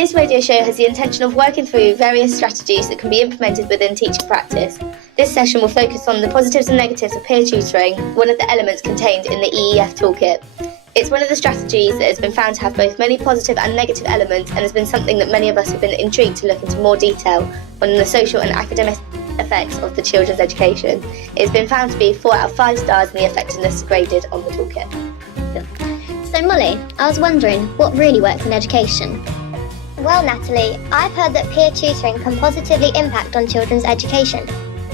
This radio show has the intention of working through various strategies that can be implemented within teaching practice. This session will focus on the positives and negatives of peer tutoring, one of the elements contained in the EEF toolkit. It's one of the strategies that has been found to have both many positive and negative elements, and has been something that many of us have been intrigued to look into more detail on the social and academic effects of the children's education. It has been found to be 4 out of 5 stars in the effectiveness graded on the toolkit. So Molly, I was wondering, what really works in education? Well, Natalie, I've heard that peer tutoring can positively impact on children's education.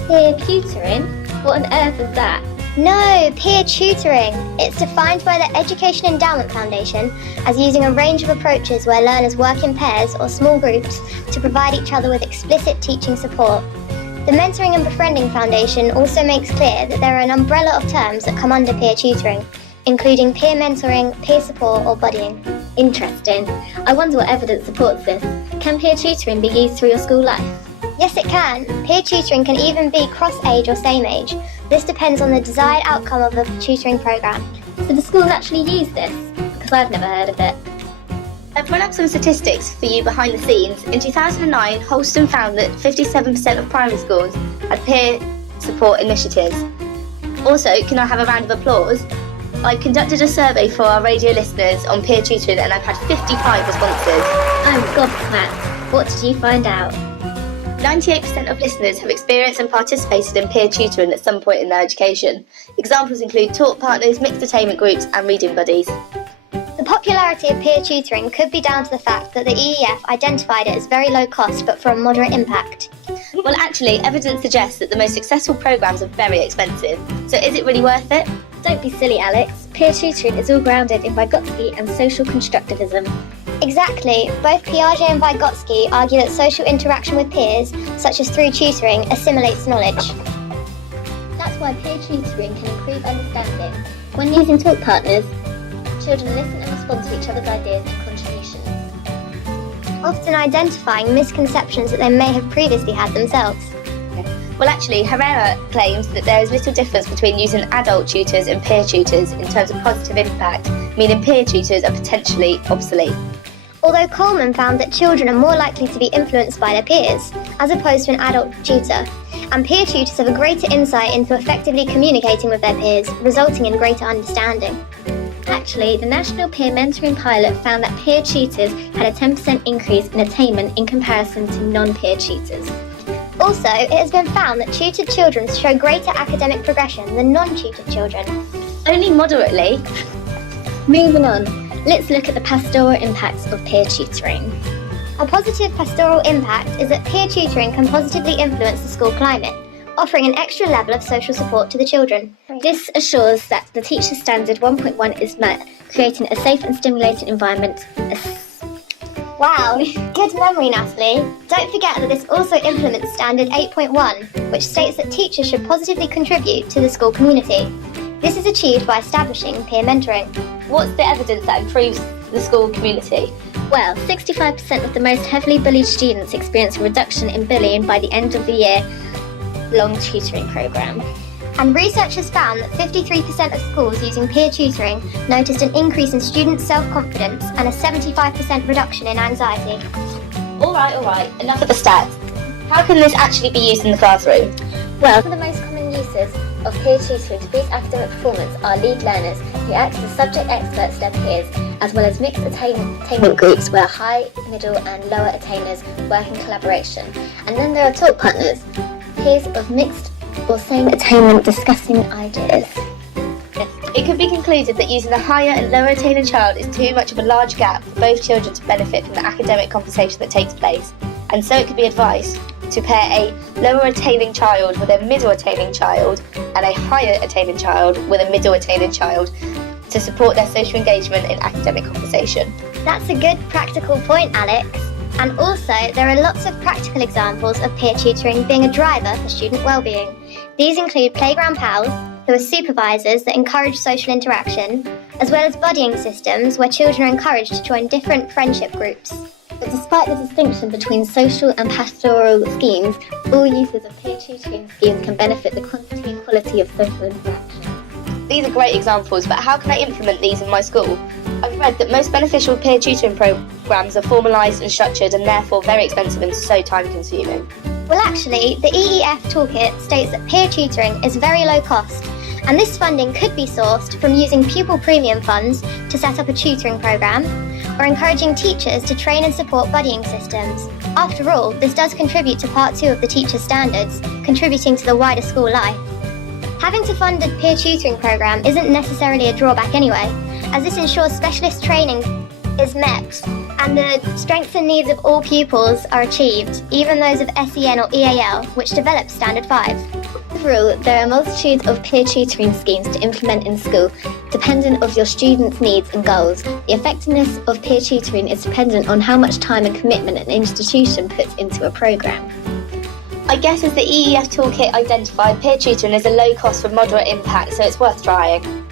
Peer tutoring? What on earth is that? No, peer tutoring. It's defined by the Education Endowment Foundation as using a range of approaches where learners work in pairs or small groups to provide each other with explicit teaching support. The Mentoring and Befriending Foundation also makes clear that there are an umbrella of terms that come under peer tutoring, including peer mentoring, peer support or buddying. Interesting. I wonder what evidence supports this. Can peer tutoring be used through your school life? Yes, it can. Peer tutoring can even be cross-age or same age. This depends on the desired outcome of the tutoring programme. So do schools actually use this? Because I've never heard of it. I've run up some statistics for you behind the scenes. In 2009, Holston found that 57% of primary schools had peer support initiatives. Also, can I have a round of applause? I've conducted a survey for our radio listeners on peer tutoring and I've had 55 responses. I'm gobsmacked. What did you find out? 98% of listeners have experienced and participated in peer tutoring at some point in their education. Examples include talk partners, mixed attainment groups and reading buddies. The popularity of peer tutoring could be down to the fact that the EEF identified it as very low cost but for a moderate impact. Well, actually, evidence suggests that the most successful programmes are very expensive. So is it really worth it? Don't be silly, Alyx. Peer tutoring is all grounded in Vygotsky and social constructivism. Exactly. Both Piaget and Vygotsky argue that social interaction with peers, such as through tutoring, assimilates knowledge. That's why peer tutoring can improve understanding. When using talk partners, children listen and respond to each other's ideas and contributions, often identifying misconceptions that they may have previously had themselves. Well, actually, Herrera claims that there is little difference between using adult tutors and peer tutors in terms of positive impact, meaning peer tutors are potentially obsolete. Although Coleman found that children are more likely to be influenced by their peers, as opposed to an adult tutor, and peer tutors have a greater insight into effectively communicating with their peers, resulting in greater understanding. Actually, the National Peer Mentoring Pilot found that peer tutors had a 10% increase in attainment in comparison to non-peer tutors. Also, it has been found that tutored children show greater academic progression than non-tutored children. Only moderately. Moving on, let's look at the pastoral impacts of peer tutoring. A positive pastoral impact is that peer tutoring can positively influence the school climate, offering an extra level of social support to the children. This assures that the teacher standard 1.1 is met, creating a safe and stimulating environment. Wow, good memory, Natalie. Don't forget that this also implements Standard 8.1, which states that teachers should positively contribute to the school community. This is achieved by establishing peer mentoring. What's the evidence that improves the school community? Well, 65% of the most heavily bullied students experience a reduction in bullying by the end of the year-long tutoring programme. And researchers found that 53% of schools using peer tutoring noticed an increase in student self-confidence and a 75% reduction in anxiety. All right, enough of the stats. How can this actually be used in the classroom? Well, some of the most common uses of peer tutoring to boost academic performance are lead learners who act as subject experts to their peers, as well as mixed attainment groups where high, middle and lower attainers work in collaboration. And then there are talk partners, peers of mixed or same attainment discussing ideas. It could be concluded that using a higher and lower attaining child is too much of a large gap for both children to benefit from the academic conversation that takes place, and so it could be advised to pair a lower attaining child with a middle attaining child and a higher attaining child with a middle attaining child to support their social engagement in academic conversation. That's a good practical point, Alyx. And also, there are lots of practical examples of peer tutoring being a driver for student well-being. These include playground pals, who are supervisors that encourage social interaction, as well as buddying systems where children are encouraged to join different friendship groups. But despite the distinction between social and pastoral schemes, all uses of peer tutoring schemes can benefit the quantity and quality of social interaction. These are great examples, but how can I implement these in my school? I've read that most beneficial peer tutoring programmes are formalised and structured and therefore very expensive and so time consuming. Well, actually, the EEF toolkit states that peer tutoring is very low cost, and this funding could be sourced from using pupil premium funds to set up a tutoring programme, or encouraging teachers to train and support buddying systems. After all, this does contribute to Part 2 of the teacher standards, contributing to the wider school life. Having to fund a peer tutoring programme isn't necessarily a drawback anyway, as this ensures specialist training is met and the strengths and needs of all pupils are achieved, even those of SEN or EAL, which develop Standard 5. Overall, there are multitudes of peer tutoring schemes to implement in school, dependent on your students' needs and goals. The effectiveness of peer tutoring is dependent on how much time and commitment an institution puts into a programme. I guess as the EEF toolkit identified, peer tutoring is a low cost with moderate impact, so it's worth trying.